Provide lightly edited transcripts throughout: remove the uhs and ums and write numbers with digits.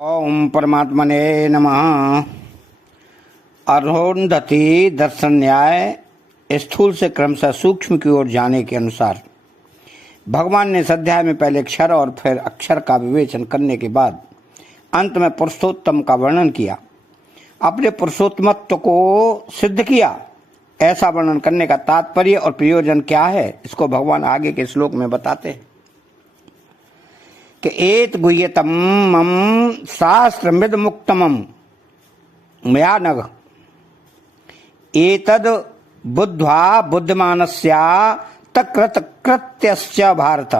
ओम परमात्मने नमः। अरुंधति दर्शन न्याय स्थूल से क्रमशः सूक्ष्म की ओर जाने के अनुसार भगवान ने इस अध्याय में पहले क्षर और फिर अक्षर का विवेचन करने के बाद अंत में पुरुषोत्तम का वर्णन किया। अपने पुरुषोत्तमत्व को सिद्ध किया। ऐसा वर्णन करने का तात्पर्य और प्रयोजन क्या है, इसको भगवान आगे के श्लोक में बताते हैं कि एत गुह्यतम मम शास्त्रमिद मुक्तमम मया नघ एतद बुद्ध्वा बुद्धिमानस्या तकृत कृत्यश्च भारत।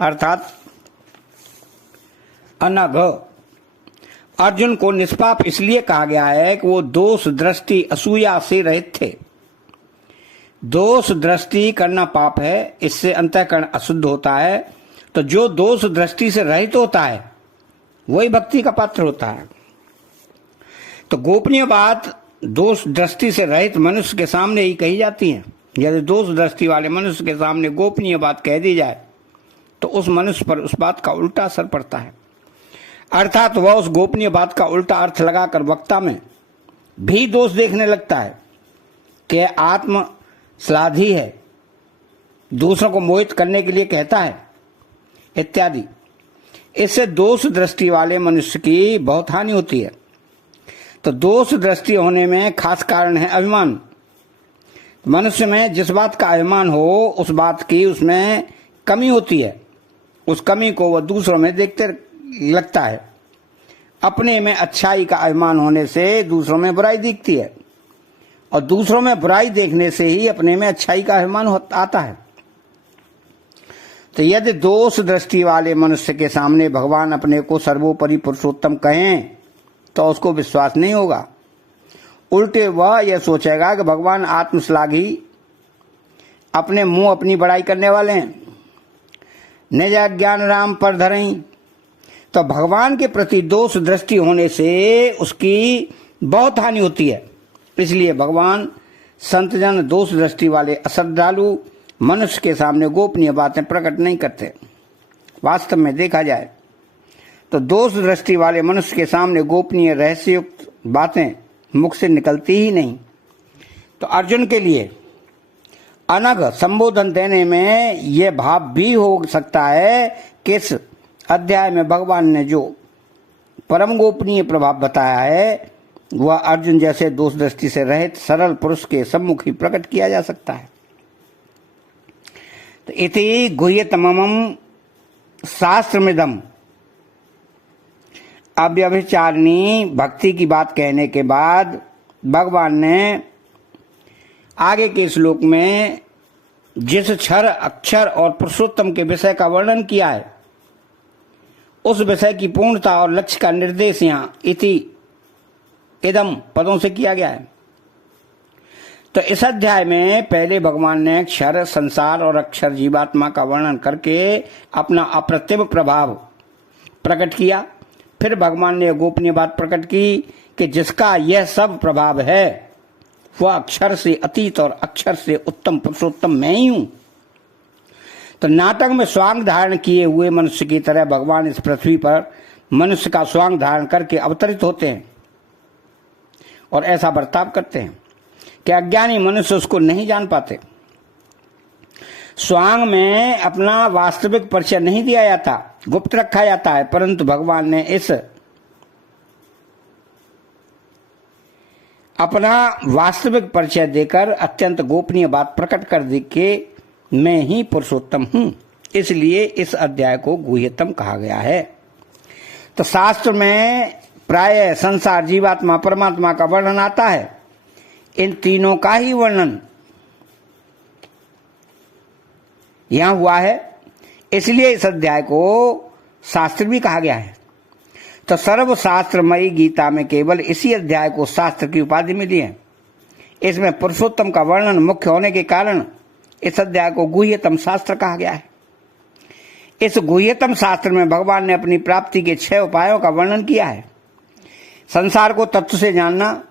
अर्थात अनघ अर्जुन को निष्पाप इसलिए कहा गया है कि वो दोष दृष्टि असूया से रहित थे। दोष दृष्टि करना पाप है, इससे अंतःकरण अशुद्ध होता है। तो जो दोष दृष्टि से रहित होता है वही भक्ति का पात्र होता है। तो गोपनीय बात दोष दृष्टि से रहित मनुष्य के सामने ही कही जाती है। यदि दोष दृष्टि वाले मनुष्य के सामने गोपनीय बात कह दी जाए तो उस मनुष्य पर उस बात का उल्टा असर पड़ता है। अर्थात वह उस गोपनीय बात का उल्टा अर्थ लगाकर वक्ता में भी दोष देखने लगता है कि आत्म श्लाघी है, दूसरों को मोहित करने के लिए कहता है इत्यादि। इससे दोष दृष्टि वाले मनुष्य की बहुत हानि होती है। तो दोष दृष्टि होने में खास कारण है अभिमान। मनुष्य में जिस बात का अभिमान हो उस बात की उसमें कमी होती है। उस कमी को वह दूसरों में देखते लगता है। अपने में अच्छाई का अभिमान होने से दूसरों में बुराई दिखती है और दूसरों में बुराई देखने से ही अपने में अच्छाई का अभिमान आता है। तो यदि दोष दृष्टि वाले मनुष्य के सामने भगवान अपने को सर्वोपरि पुरुषोत्तम कहें तो उसको विश्वास नहीं होगा। उल्टे वह यह सोचेगा कि भगवान आत्मश्लाघी, अपने मुंह अपनी बड़ाई करने वाले हैं। निज ज्ञान राम पर धरई। तो भगवान के प्रति दोष दृष्टि होने से उसकी बहुत हानि होती है। इसलिए भगवान संतजन दोष दृष्टि वाले अश्रद्धालु मनुष्य के सामने गोपनीय बातें प्रकट नहीं करते। वास्तव में देखा जाए तो दोष दृष्टि वाले मनुष्य के सामने गोपनीय रहस्ययुक्त बातें मुख से निकलती ही नहीं। तो अर्जुन के लिए अनघ संबोधन देने में यह भाव भी हो सकता है कि इस अध्याय में भगवान ने जो परम गोपनीय प्रभाव बताया है वह अर्जुन जैसे दोष दृष्टि से रहित सरल पुरुष के सम्मुख ही प्रकट किया जा सकता है। तो इति गुह्यतमम शास्त्रमिदम। अव्यभिचारिणी भक्ति की बात कहने के बाद भगवान ने आगे के श्लोक में जिस क्षर अक्षर और पुरुषोत्तम के विषय का वर्णन किया है उस विषय की पूर्णता और लक्ष्य का निर्देश यहाँ इति इदम पदों से किया गया है। तो इस अध्याय में पहले भगवान ने क्षर संसार और अक्षर जीवात्मा का वर्णन करके अपना अप्रतिम प्रभाव प्रकट किया। फिर भगवान ने गोपनीय बात प्रकट की कि जिसका यह सब प्रभाव है वह अक्षर से अतीत और अक्षर से उत्तम पुरुषोत्तम मैं ही हूं। तो नाटक में स्वांग धारण किए हुए मनुष्य की तरह भगवान इस पृथ्वी पर मनुष्य का स्वांग धारण करके अवतरित होते हैं और ऐसा बर्ताव करते हैं कि अज्ञानी मनुष्य उसको नहीं जान पाते। स्वांग में अपना वास्तविक परिचय नहीं दिया जाता, गुप्त रखा जाता है, परंतु भगवान ने इस अपना वास्तविक परिचय देकर अत्यंत गोपनीय बात प्रकट कर दी कि मैं ही पुरुषोत्तम हूं। इसलिए इस अध्याय को गुह्यतम कहा गया है। तो शास्त्र में प्राय संसार जीवात्मा परमात्मा का वर्णन आता है। इन तीनों का ही वर्णन यहां हुआ है, इसलिए इस अध्याय को शास्त्र भी कहा गया है। तो सर्वशास्त्रमयी गीता में केवल इसी अध्याय को शास्त्र की उपाधि मिली है। इसमें पुरुषोत्तम का वर्णन मुख्य होने के कारण इस अध्याय को गुह्यतम शास्त्र कहा गया है। इस गुह्यतम शास्त्र में भगवान ने अपनी प्राप्ति के 6 उपायों का वर्णन किया है। संसार को तत्व से जानना,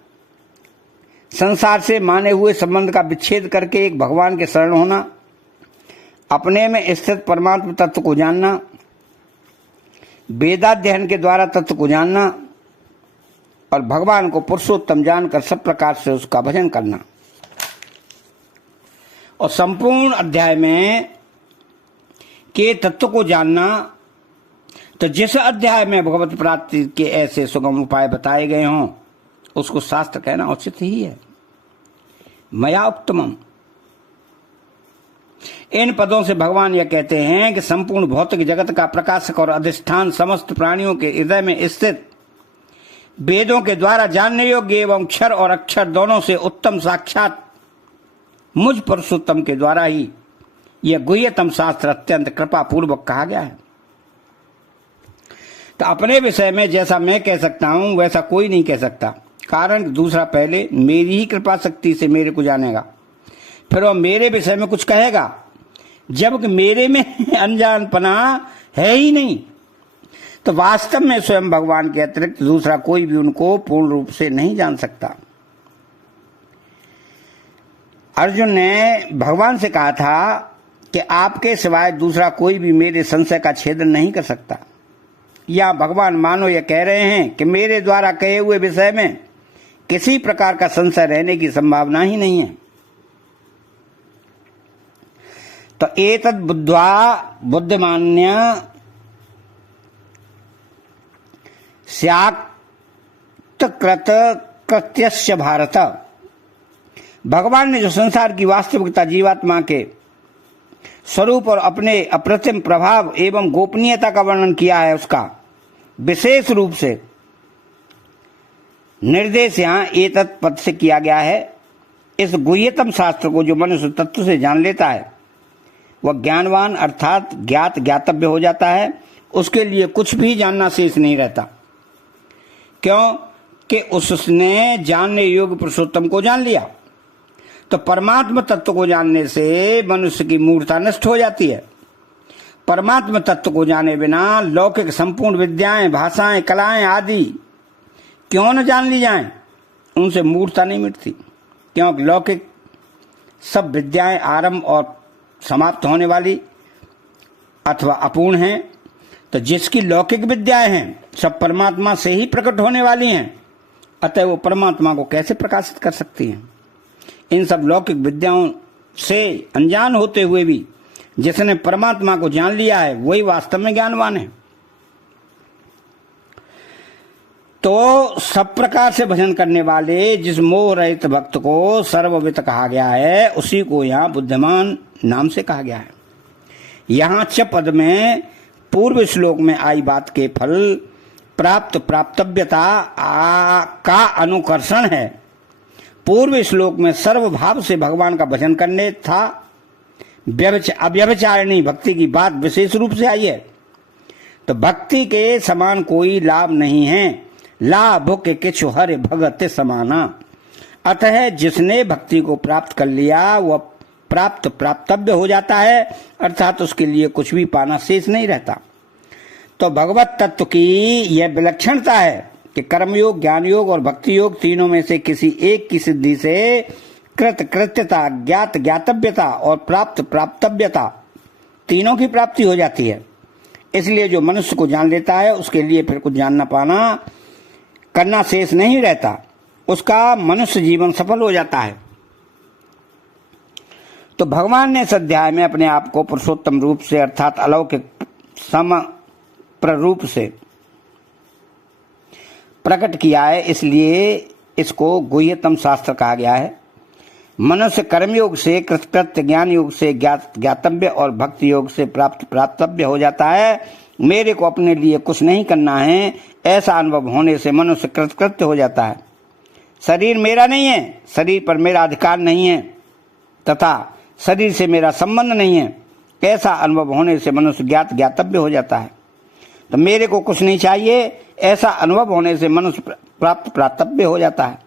संसार से माने हुए संबंध का विच्छेद करके एक भगवान के शरण होना, अपने में स्थित परमात्म तत्व को जानना, वेदाध्ययन के द्वारा तत्व को जानना और भगवान को पुरुषोत्तम जानकर सब प्रकार से उसका भजन करना। और संपूर्ण अध्याय में के तत्व को जानना, तो जिस अध्याय में भगवत प्राप्ति के ऐसे सुगम उपाय बताए गए हों उसको शास्त्र कहना उचित ही है। मया उत्तमम, इन पदों से भगवान यह कहते हैं कि संपूर्ण भौतिक जगत का प्रकाशक और अधिष्ठान समस्त प्राणियों के हृदय में स्थित वेदों के द्वारा जानने योग्य एवं क्षर और अक्षर दोनों से उत्तम साक्षात मुझ पुरुषोत्तम के द्वारा ही यह गुह्यतम शास्त्र अत्यंत कृपा पूर्वक कहा गया है। तो अपने विषय में जैसा मैं कह सकता हूं वैसा कोई नहीं कह सकता, कारण दूसरा पहले मेरी ही कृपा शक्ति से मेरे को जानेगा, फिर वह मेरे विषय में कुछ कहेगा, जबकि मेरे में अनजानपना है ही नहीं। तो वास्तव में स्वयं भगवान के अतिरिक्त दूसरा कोई भी उनको पूर्ण रूप से नहीं जान सकता। अर्जुन ने भगवान से कहा था कि आपके सिवाय दूसरा कोई भी मेरे संशय का छेदन नहीं कर सकता। या भगवान मानो ये कह रहे हैं कि मेरे द्वारा कहे हुए विषय में किसी प्रकार का संशय रहने की संभावना ही नहीं है। तो एतद् बुद्ध्वा बुद्धिमान्य स्यात्कृत कृत्यस्य भारत, भगवान ने जो संसार की वास्तविकता जीवात्मा के स्वरूप और अपने अप्रतिम प्रभाव एवं गोपनीयता का वर्णन किया है उसका विशेष रूप से निर्देश यहाँ एतत् पद से किया गया है। इस गुह्यतम शास्त्र को जो मनुष्य तत्व से जान लेता है वह ज्ञानवान अर्थात ज्ञात ज्ञातव्य हो जाता है, उसके लिए कुछ भी जानना शेष नहीं रहता। क्यों कि उसने जानने योग्य पुरुषोत्तम को जान लिया। तो परमात्मा तत्व को जानने से मनुष्य की मूर्खता नष्ट हो जाती है। परमात्मा तत्व को जाने बिना लौकिक संपूर्ण विद्याएं, भाषाएं, कलाएं आदि क्यों न जान ली जाएं, उनसे मूर्खता नहीं मिटती। क्योंकि लौकिक सब विद्याएं आरंभ और समाप्त होने वाली अथवा अपूर्ण हैं। तो जिसकी लौकिक विद्याएं हैं सब परमात्मा से ही प्रकट होने वाली हैं, अतः वो परमात्मा को कैसे प्रकाशित कर सकती हैं। इन सब लौकिक विद्याओं से अनजान होते हुए भी जिसने परमात्मा को जान लिया है वही वास्तव में ज्ञानवान है। तो सब प्रकार से भजन करने वाले जिस मोह रहित भक्त को सर्ववित कहा गया है उसी को यहाँ बुद्धिमान नाम से कहा गया है। यहाँ च पद में पूर्व श्लोक में आई बात के फल प्राप्त प्राप्तव्यता का अनुकर्षण है। पूर्व श्लोक में सर्वभाव से भगवान का भजन करने था, अव्यभिचारिणी भक्ति की बात विशेष रूप से आई है। तो भक्ति के समान कोई लाभ नहीं है, लाभ के किछु हरि भगत समाना। अतः जिसने भक्ति को प्राप्त कर लिया वह प्राप्त प्राप्तव्य हो जाता है, अर्थात उसके लिए कुछ भी पाना शेष नहीं रहता। तो भगवत तत्व की यह विलक्षणता है कि कर्मयोग, ज्ञान योग और भक्ति योग तीनों में से किसी एक की सिद्धि से कृत कृत्यता, ज्ञात ज्ञातव्यता और प्राप्त प्राप्तव्यता तीनों की प्राप्ति हो जाती है। इसलिए जो मनुष्य को जान लेता है उसके लिए फिर कुछ जानना पाना करना शेष नहीं रहता, उसका मनुष्य जीवन सफल हो जाता है। तो भगवान ने इस अध्याय में अपने आप को पुरुषोत्तम रूप से अर्थात अलौकिक सम प्ररूप से प्रकट किया है, इसलिए इसको गुह्यतम शास्त्र कहा गया है। मनुष्य कर्मयोग से कृतकृत्य, ज्ञान योग से ज्ञातव्य और भक्ति योग से प्राप्त प्राप्तव्य हो जाता है। मेरे को अपने लिए कुछ नहीं करना है, ऐसा अनुभव होने से मनुष्य कृतकृत्य हो जाता है। शरीर मेरा नहीं है, शरीर पर मेरा अधिकार नहीं है तथा शरीर से मेरा संबंध नहीं है, ऐसा अनुभव होने से मनुष्य ज्ञात ज्ञातव्य हो जाता है। तो मेरे को कुछ नहीं चाहिए, ऐसा अनुभव होने से मनुष्य प्राप्त प्राप्तव्य हो जाता है।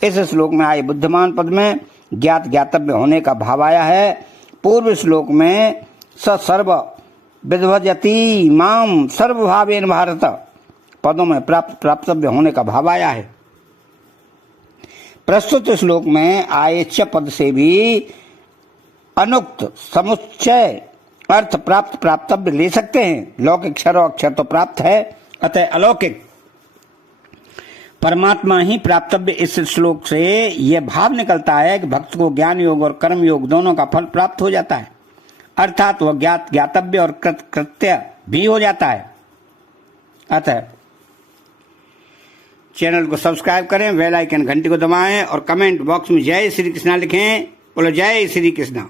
इस श्लोक में आए बुद्धिमान पद में ज्ञात ज्ञातव्य होने का भाव आया है। पूर्व श्लोक में स सर्व विद्भजति माम सर्वभावेन भारत पदों में प्राप्त प्राप्तव्य होने का भाव आया है। प्रस्तुत श्लोक में आए च पद से भी अनुक्त समुच्चय अर्थ प्राप्त प्राप्तव्य ले सकते हैं। लौकिक क्षर और अक्षर तो प्राप्त है, अतः अलौकिक परमात्मा ही प्राप्तव्य। इस श्लोक से यह भाव निकलता है कि भक्त को ज्ञान योग और कर्म योग दोनों का फल प्राप्त हो जाता है, अर्थात वह ज्ञातव्य और कृत्य भी हो जाता है। अतः चैनल को सब्सक्राइब करें, बेल आइकन घंटी को दबाएं और कमेंट बॉक्स में जय श्री कृष्णा लिखें। बोलो जय श्री कृष्णा।